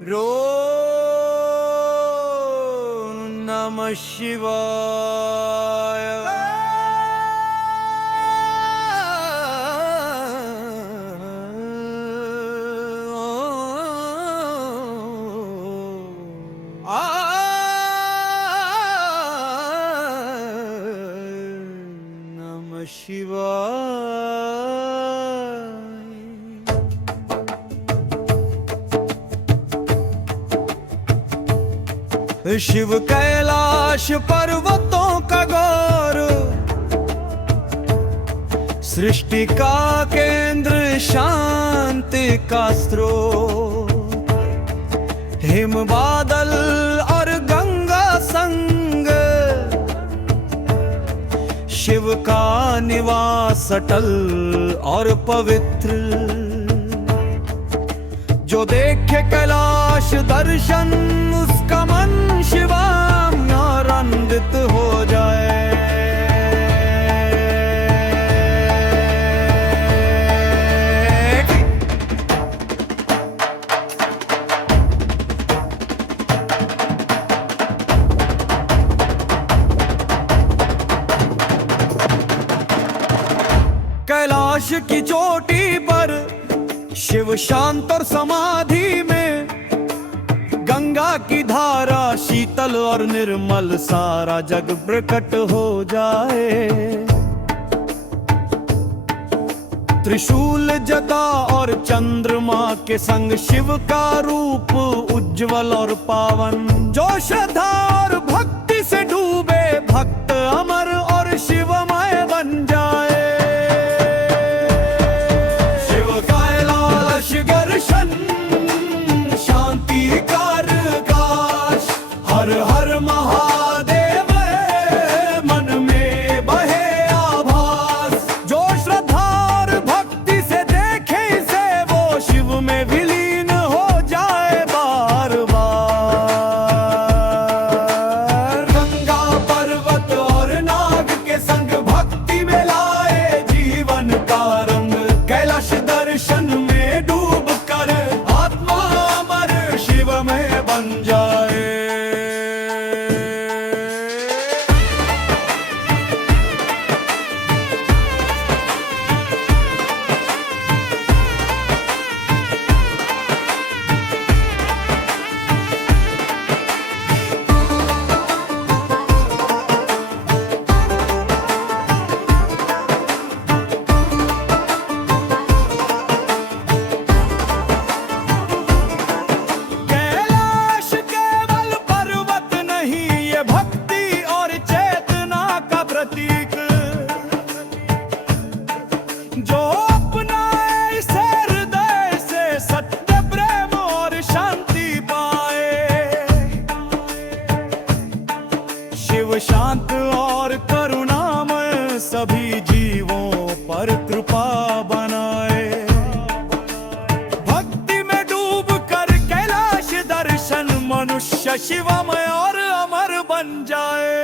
रो नमः शिवाय। नमः शिवाय। शिव कैलाश पर्वतों का गौर, सृष्टि का केंद्र, शांति का स्रोत, हिम बादल और गंगा संग, शिव का निवास अटल और पवित्र। जो देखे कैलाश दर्शन, उसका मन शिवाम और आनंदित हो जाए। कैलाश की चोटी पर शिव शांत और समाधि में, गंगा की धारा शीतल और निर्मल, सारा जग प्रकट हो जाए। त्रिशूल जटा और चंद्रमा के संग शिव का रूप उज्जवल और पावन। जो श्रद्धा और भक्ति से डूबे, भक्त अमर और शिवमय बन जाए। दर्शन शांति कर काश, हर हर महादेव मन में बहे आभास। जो श्रद्धा और भक्ति से देखे इसे, वो शिव में विलीन हो जाए बार बार। गंगा पर्वत और नाग के संग भक्ति में लाए जीवन का रंग। कैलाश दर्शन में डूब कर आत्मा अमर शिवमय बन जाए। जो अपनाए इसे हृदय से, सत्य प्रेम और शांति पाए। शिव शांत और करुणामय, सभी जीवों पर कृपा बनाए। भक्ति में डूब कर कैलाश दर्शन, मनुष्य शिवमय और अमर बन जाए।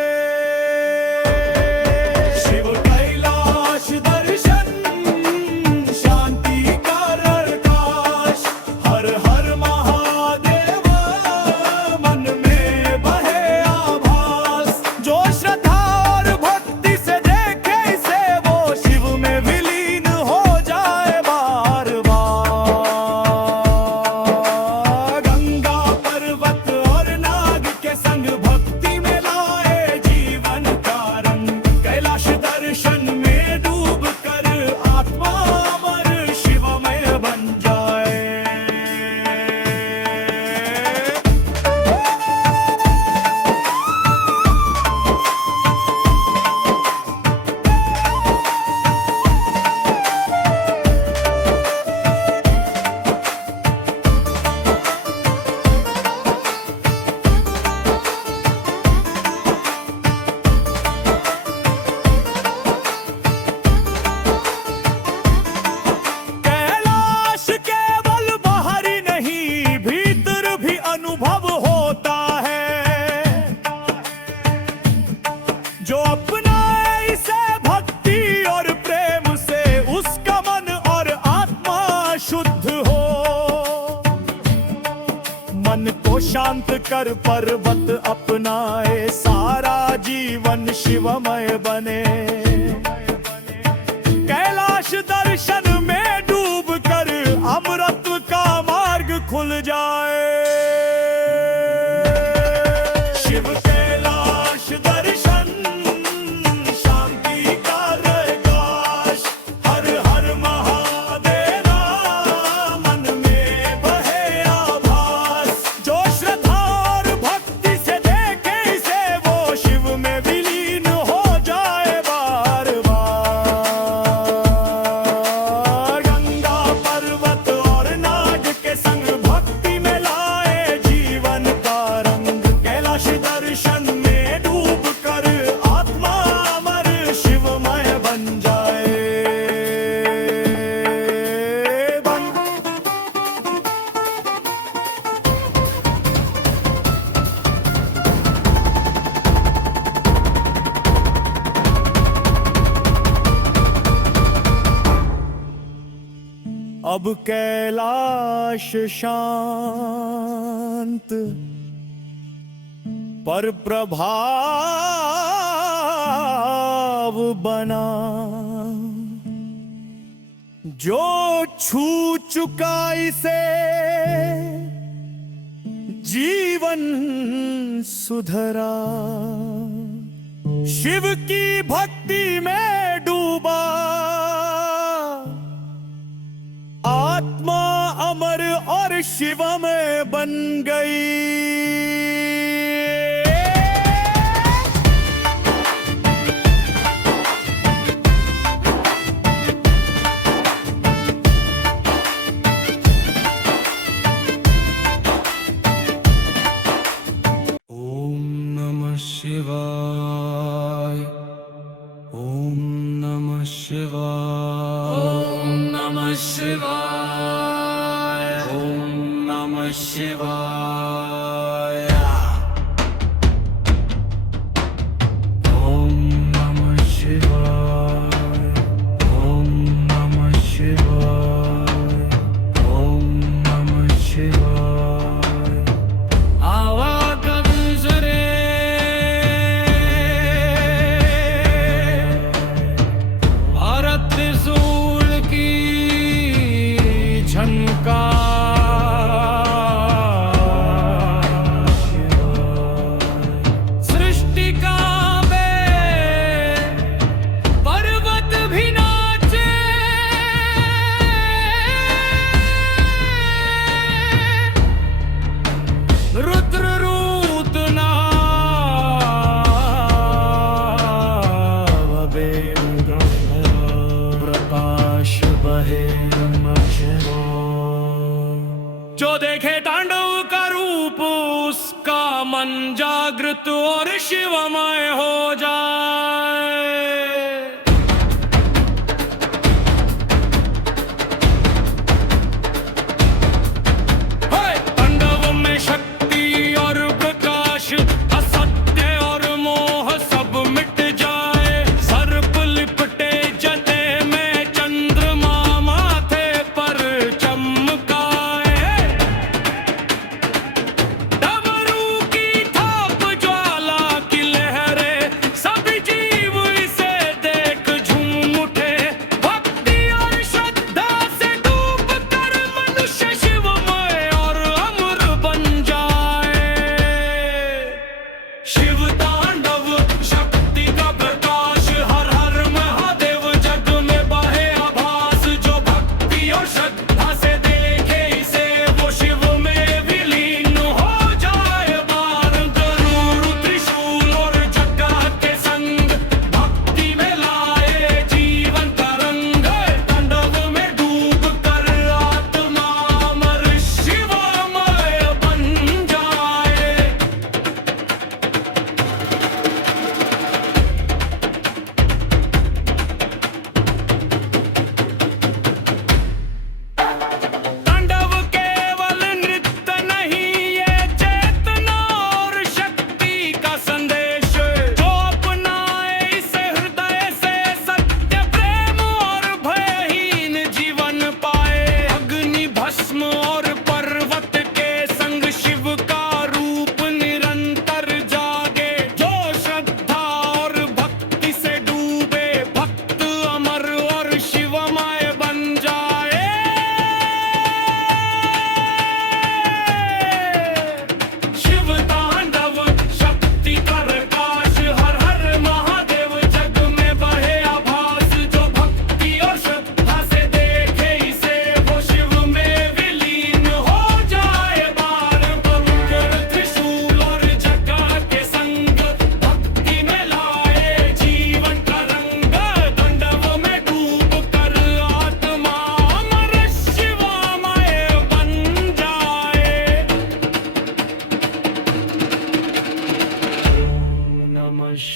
मन को शांत कर पर्वत अपनाए, सारा जीवन शिवमय बने। कैलाश दर्शन में डूब कर अमृत का मार्ग खुल जाए। शिव कैलाश दर्शन शांति का प्रकाश, हर हर महादेव मन में बहे आभास। जो श्रद्धा और भक्ति से देखे इसे, वो शिव में विलीन हो जाए बार बार। गंगा पर्वत और नाग के संग भक्ति में लाए जीवन का रंग। कैलाश दर्शन में डूब कर आत्मा अमर शिवमय बन जाए। अब कैलाश शांत पर प्रभाव बना। जो छू चुका इसे जीवन सुधरा। शिव की भक्ति में डूबा आत्मा अमर और शिवमय बन गई। ओम नमः शिवाय, ओम नमः शिवाय, ओम नमः शिवाय, ओम नमः शिवाय, ओम नमः शिवाय, ओम नमः शिवाय, ओम नमः शिवाय। आवागम सरे भारत त्रिशूल की झनकार। सृष्टि का पर्वत भी नाचे। रुद्र रूतना प्रकाश बहे। जो देखे तांडव का रूप, उसका मन जागृत और शिवमय हो जाए। तांडव में शक्ति और प्रकाश, असत्य और मोह सब मिट जाए। सर्प लिपटे जटे में चंद्रमा माथे पर चमकाए। डमरू की थाप ज्वाला की लहरें, सभी जीव इसे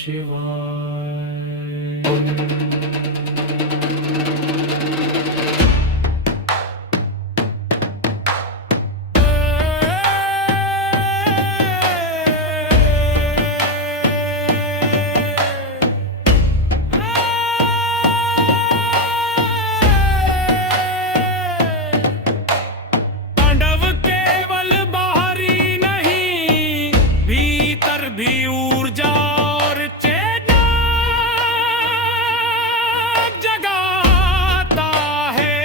शिवाय। तांडव केवल बाहरी नहीं, भीतर भी ऊर्जा और चेतना जगाता है।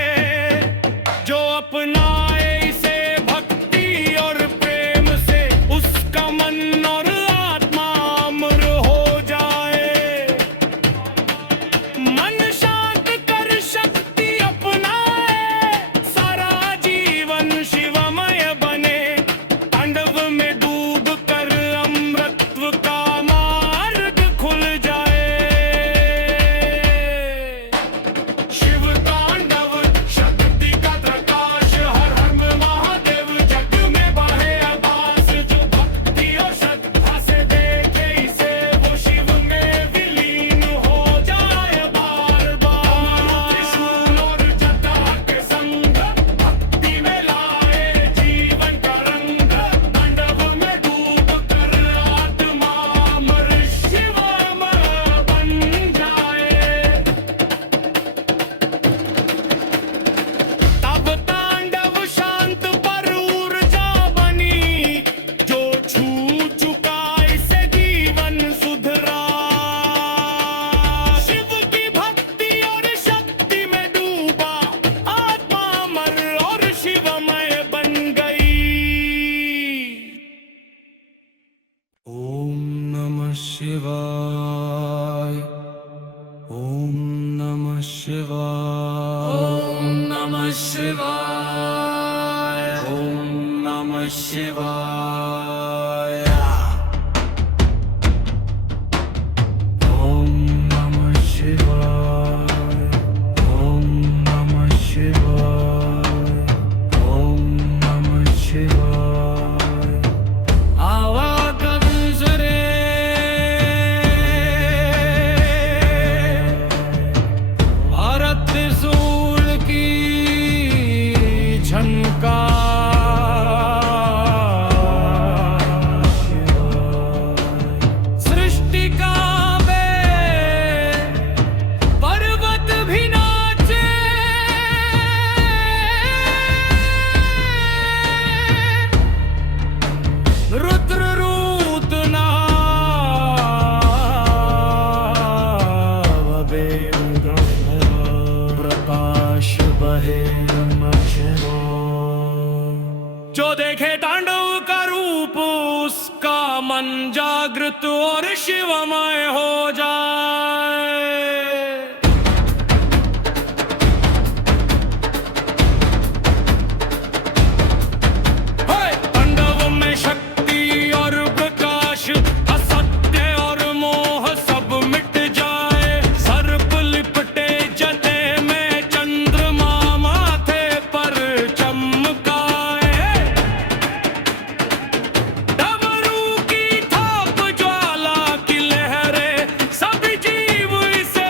जो अपनाए इसे भक्ति और प्रेम से, उसका मन और आत्मा अमर हो जाए। मन शांत कर शक्ति अपनाए, सारा जीवन शिवमय बने। तांडव में डूब कर अमृतत्व का मार्ग खुल जाए। शिव तांडव शक्ति का प्रकाश, हर हर महादेव जग में बहे आभास। जो भक्ति और श्रद्धा से देखे इसे, वो शिव में विलीन हो जाए बार बार। त्रिशूल और जटा के संग भक्ति में लाए जीवन का रंग। तांडव में डूब कर आत्मा अमर शिवमय बन जाए। तब तांडव शांत पर ऊर्जा बनी, जो छू चुका इसे जीवन सुधरा। शिव की भक्ति और शक्ति में डूबा, आत्मा अमर और शिवमय बन गई। ओम नमः शिवाय। ओम नमः शिवाय। ओम नमः शिवाय। ओम नमः शिवाय। ओम नमः शिवाय। ओम नमः शिवाय। ओम नमः शिवाय। आवागमन सरे भारत त्रिशूल की झनकार। सृष्टि कांपे, पर्वत भी नाचे। रुद्र रूतना प्रकाश बहे जो देखे तांडव का रूप, उसका मन जागृत और शिवमय हो जाए। तांडव में शक्ति और प्रकाश, असत्य और मोह सब मिट जाए। सर्प लिपटे जले में, चंद्रमा माथे पर चमकाए। डमरू की थाप ज्वाला की लहरें, सभी जीव इसे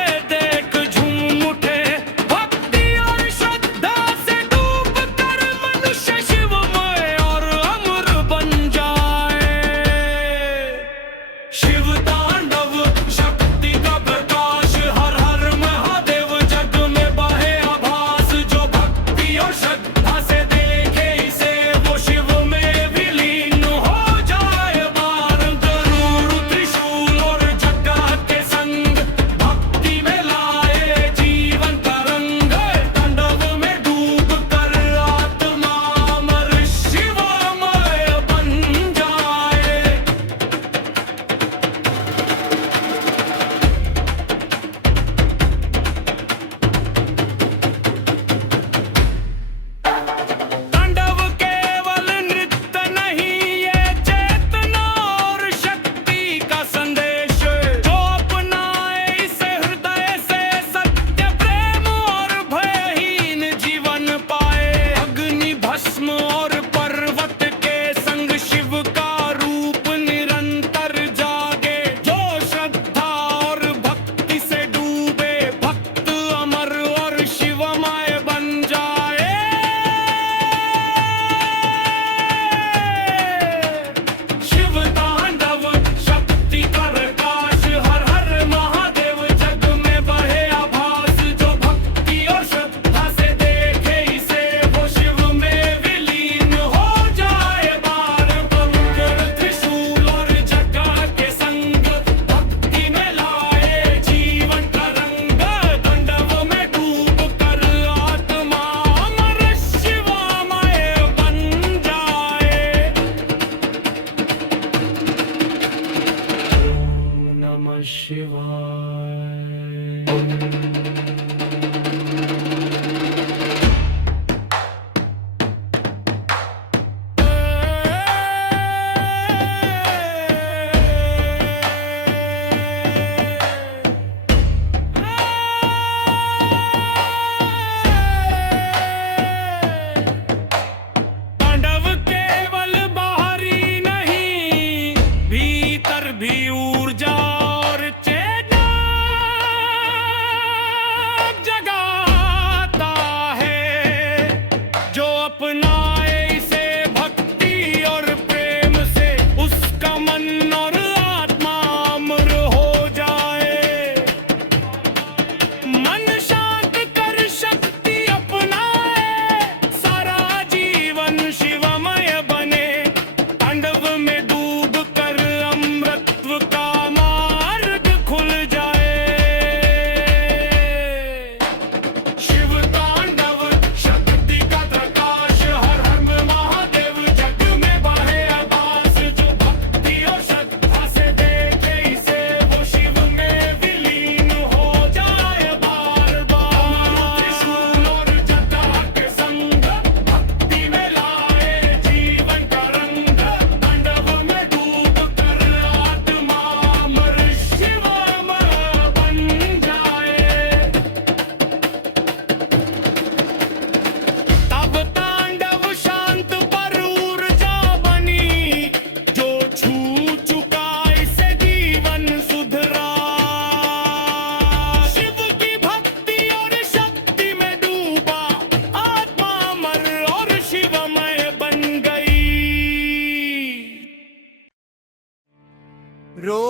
रो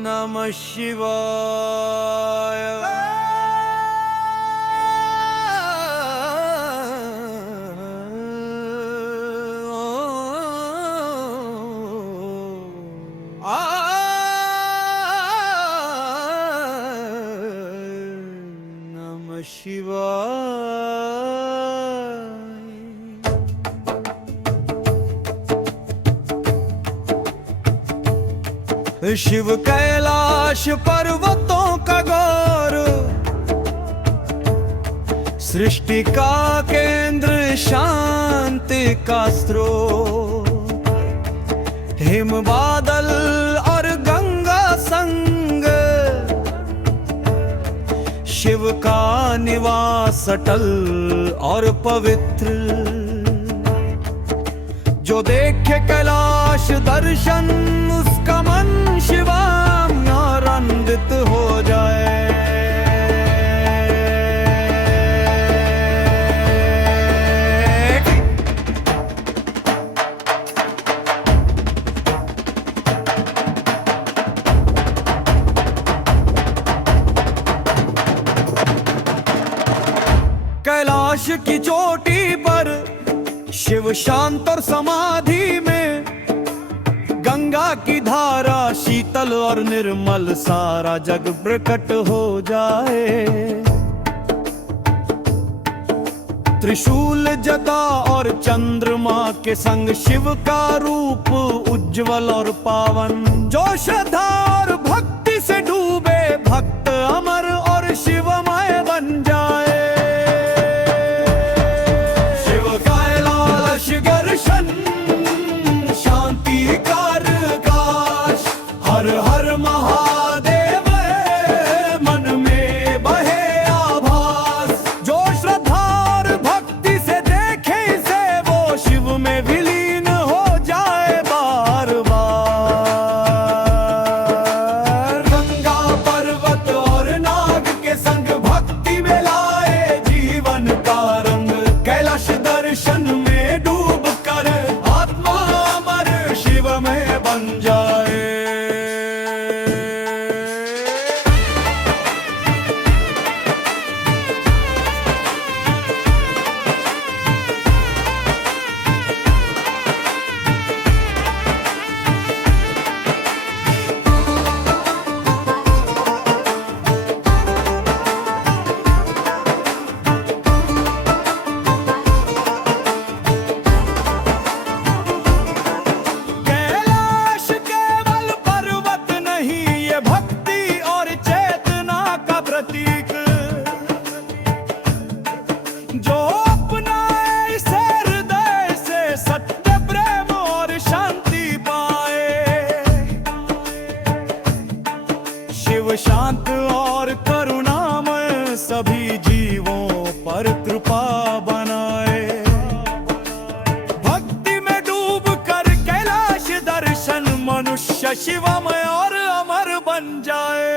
नमः शिवाय। नमः शिवाय। शिव कैलाश पर्वतों का गौर, सृष्टि का केंद्र, शांति का स्रोत, हिम बादल और गंगा संग, शिव का निवास अटल और पवित्र। जो देखे कैलाश दर्शन, उसका मन शिवाम आनंदित हो जाए। कैलाश की चोटी पर शिव शांत और समाधि में, गंगा की धारा शीतल और निर्मल, सारा जग प्रकट हो जाए। त्रिशूल जटा और चंद्रमा के संग शिव का रूप उज्जवल और पावन। जो श्रद्धा और भक्ति से डूबे, भक्त अमर और शिवमय बन जाए। दर्शन शांति कर काश, हर हर महादेव मन में बहे आभास। जो श्रद्धा और भक्ति से देखे इसे, वो शिव में विलीन हो जाए बार बार। गंगा पर्वत और नाग के संग भक्ति में लाए जीवन का रंग। कैलाश दर्शन में डूब आत्मा अमर शिव में बन जाए। जो अपनाए इसे हृदय से, सत्य प्रेम और शांति पाए। शिव शांत और करुणामय, सभी जीवों पर कृपा बनाए। भक्ति में डूब कर कैलाश दर्शन, मनुष्य शिवमय और अमर बन जाए।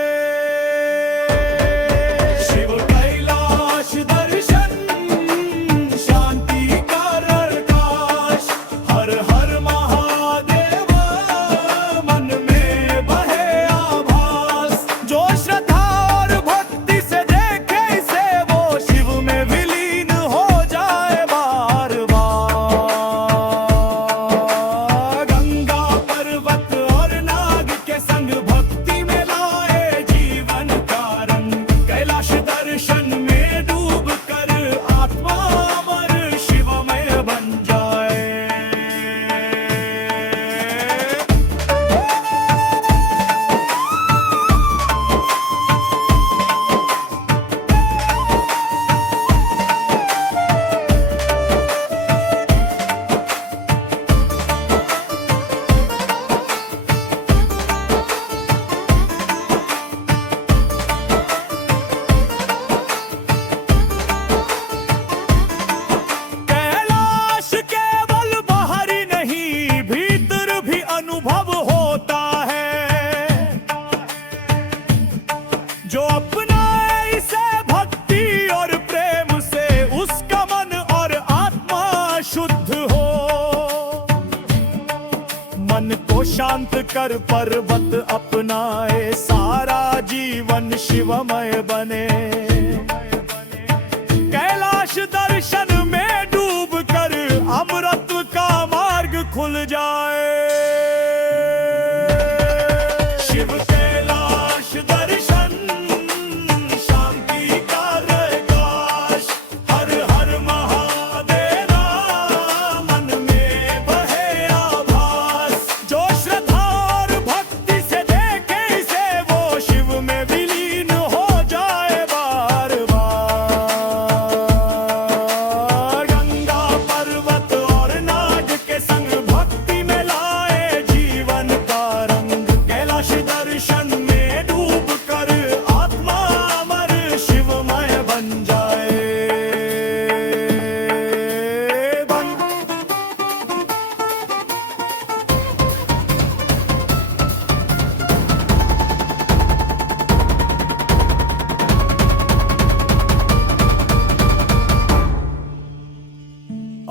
शिव कैलाश दर्शन शांति का प्रकाश, हर हर महादेव मन में बहे आभास। जो श्रद्धा और भक्ति से देखे इसे, वो शिव में विलीन हो जाए बार बार। गंगा पर्वत और नाग के संग शांत कर पर्वत अपनाए, सारा जीवन शिवमय बने। कैलाश दर्शन में डूब कर अमृत का मार्ग खुल जाए। शिव कैलाश दर्शन शांति का प्रकाश, हर हर महादेव मन में बहे आभास। जो श्रद्धा और भक्ति से देखे इसे, वो शिव में विलीन हो जाए बार बार। गंगा पर्वत और नाग के संग भक्ति में लाए जीवन का रंग। कैलाश दर्शन में डूब कर आत्मा अमर शिवमय बन जाए।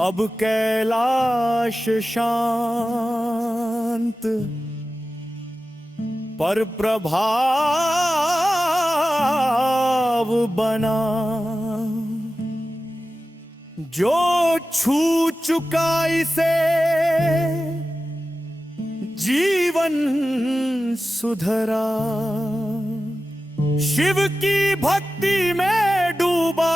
अब कैलाश शांत पर प्रभाव बना। जो छू चुका इसे जीवन सुधरा। शिव की भक्ति में डूबा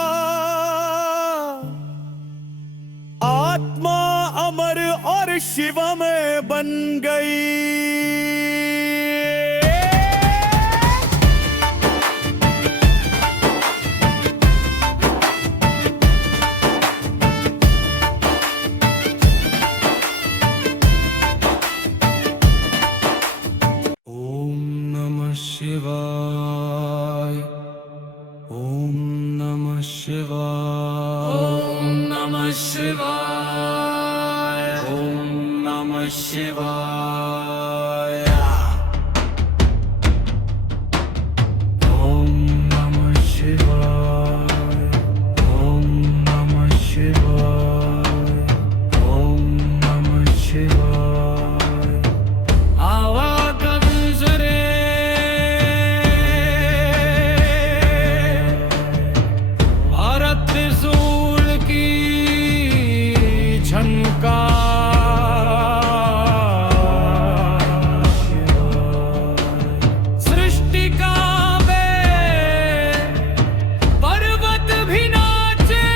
आत्मा अमर और शिवमय बन गई। ओम नमः शिवाय, ओम नमः शिवाय, ओम नमः शिवाय, ओम नमः शिवाय, ओम नमः शिवाय, ओम नमः शिवाय, ओम नमः शिवाय। आवागम सरे भारत त्रिशूल की झनकार। सृष्टि का वे पर्वत भी नाचे।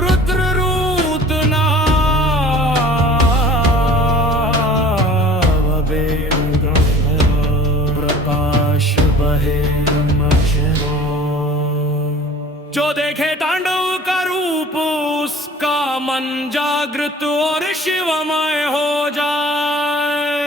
रुद्र रूत नावे प्रकाश बहे। जो देखे तांडव का रूप, उसका मन जागृत और शिवमय हो जाए।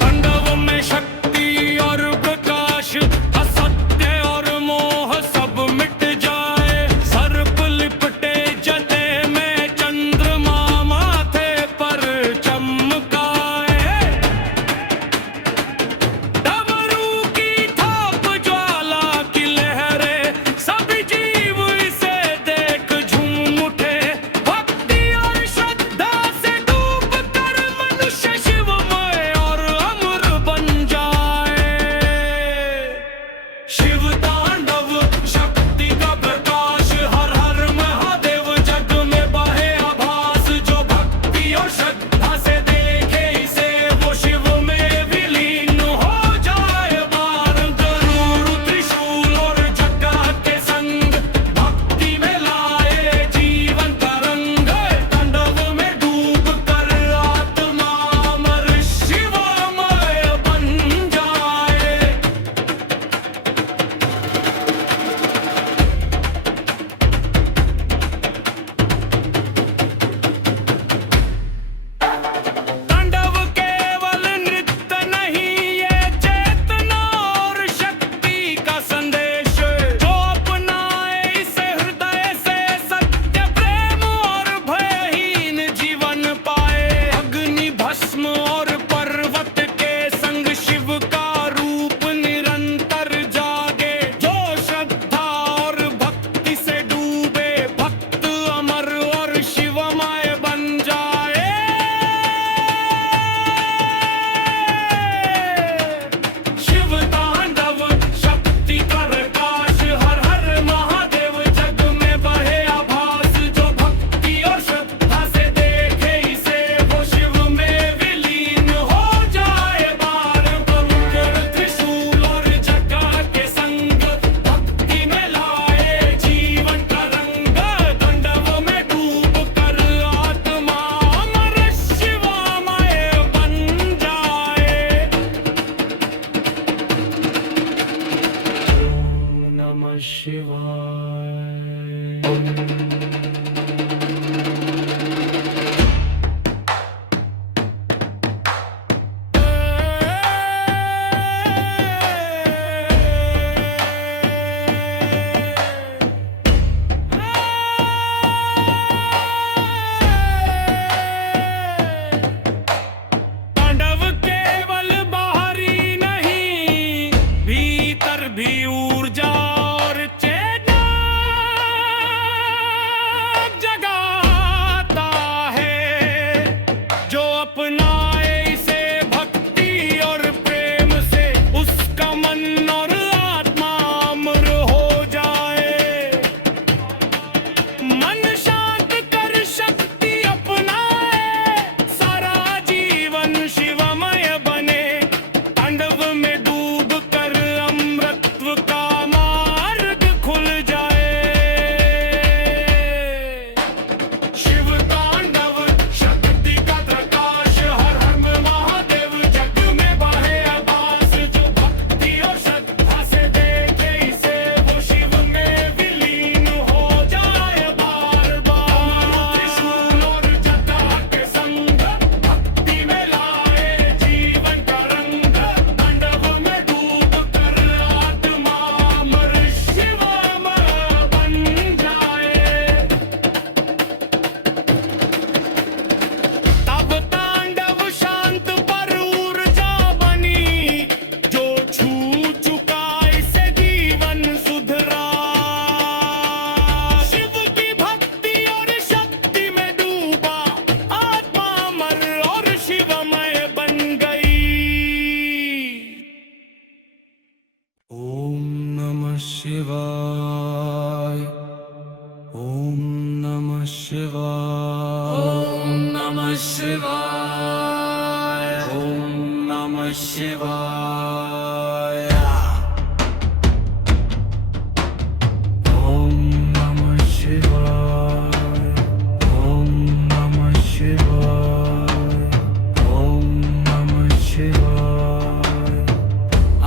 तांडव में शक्ति और प्रकाश, असत्य और मोह सब मिट जाए। सर्प लिपटे जटे में चंद्रमा माथे पर चमकाए। डमरू की थाप ज्वाला की लहरें, सभी जीव इसे देख झूम उठे। भक्ति और श्रद्धा से डूब कर मनुष्य शिवमय और अमर बन जाए। शिव तांडव शक्ति का प्रकाश, हर हर महादेव जग में बहे आभास। जो भक्ति और श्रद्धा से देखे इसे, वो शिव में विलीन हो जाए बार। गरुड़ त्रिशूल और जटा के संग भक्ति में लाए जीवन का रंग। तांडव में डूब कर आत्मा अमर शिवमय बन जाए। शिवाय, ओम नमः शिवाय, ओम नमः शिवाय, ओम नमः शिवाय, ओम नमः शिवाय।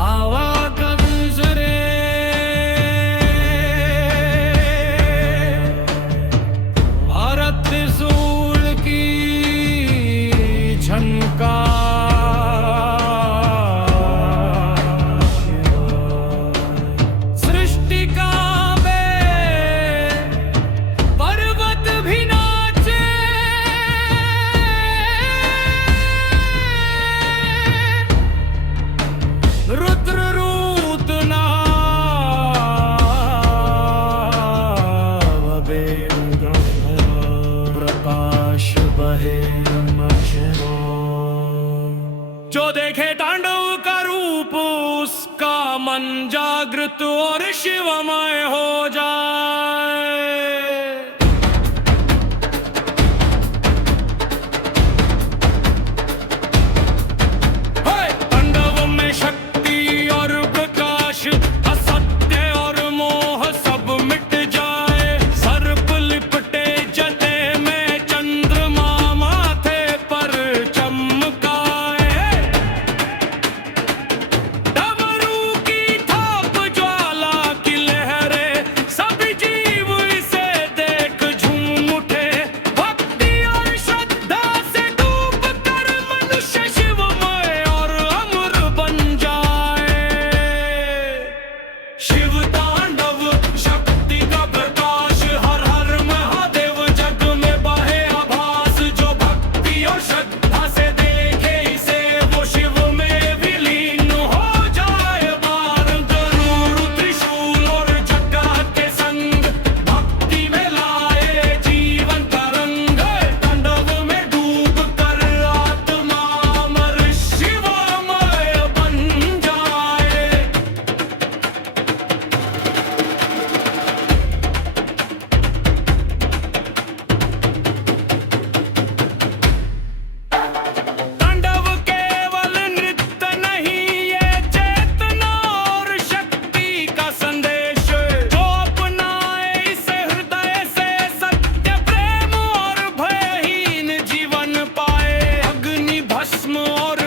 आवागम जरे भारत त्रिशूल की झनकार, सृष्टि का बे पर्वत भी नाचे, रुद्र रूतना प्रकाश बहे जो देखे तांडव का रूप उसका मन जागृत और शिवमय हो जाए। तांडव में शक्ति और प्रकाश, असत्य और मोह सब मिट जाए। सर्प लिपटे जले में चंद्रमा माथे पर चमकाए। डमरू की थाप ज्वाला की लहरे, सभी जीव इसे देख झूम उठे। भक्ति और श्रद्धा से डूब कर मनुष्य शिवमय और अमर बन जाए। शिव तांडव शक्ति का प्रकाश, हर हर महादेव जग में बहे आभास। जो भक्ति और श्रद्धा से देखे इसे वो शिव में विलीन हो जाए बार। गरुड़ त्रिशूल और जटा के संग भक्ति में लाए जीवन का रंग। तांडव में डूब कर आत्मा अमर शिवमय बन जाए। तांडव केवल नृत्य नहीं, ये चेतना और शक्ति का संदेश। जो अपनाए इसे हृदय से, सत्य प्रेम और भयहीन जीवन पाए। अग्नि भस्म और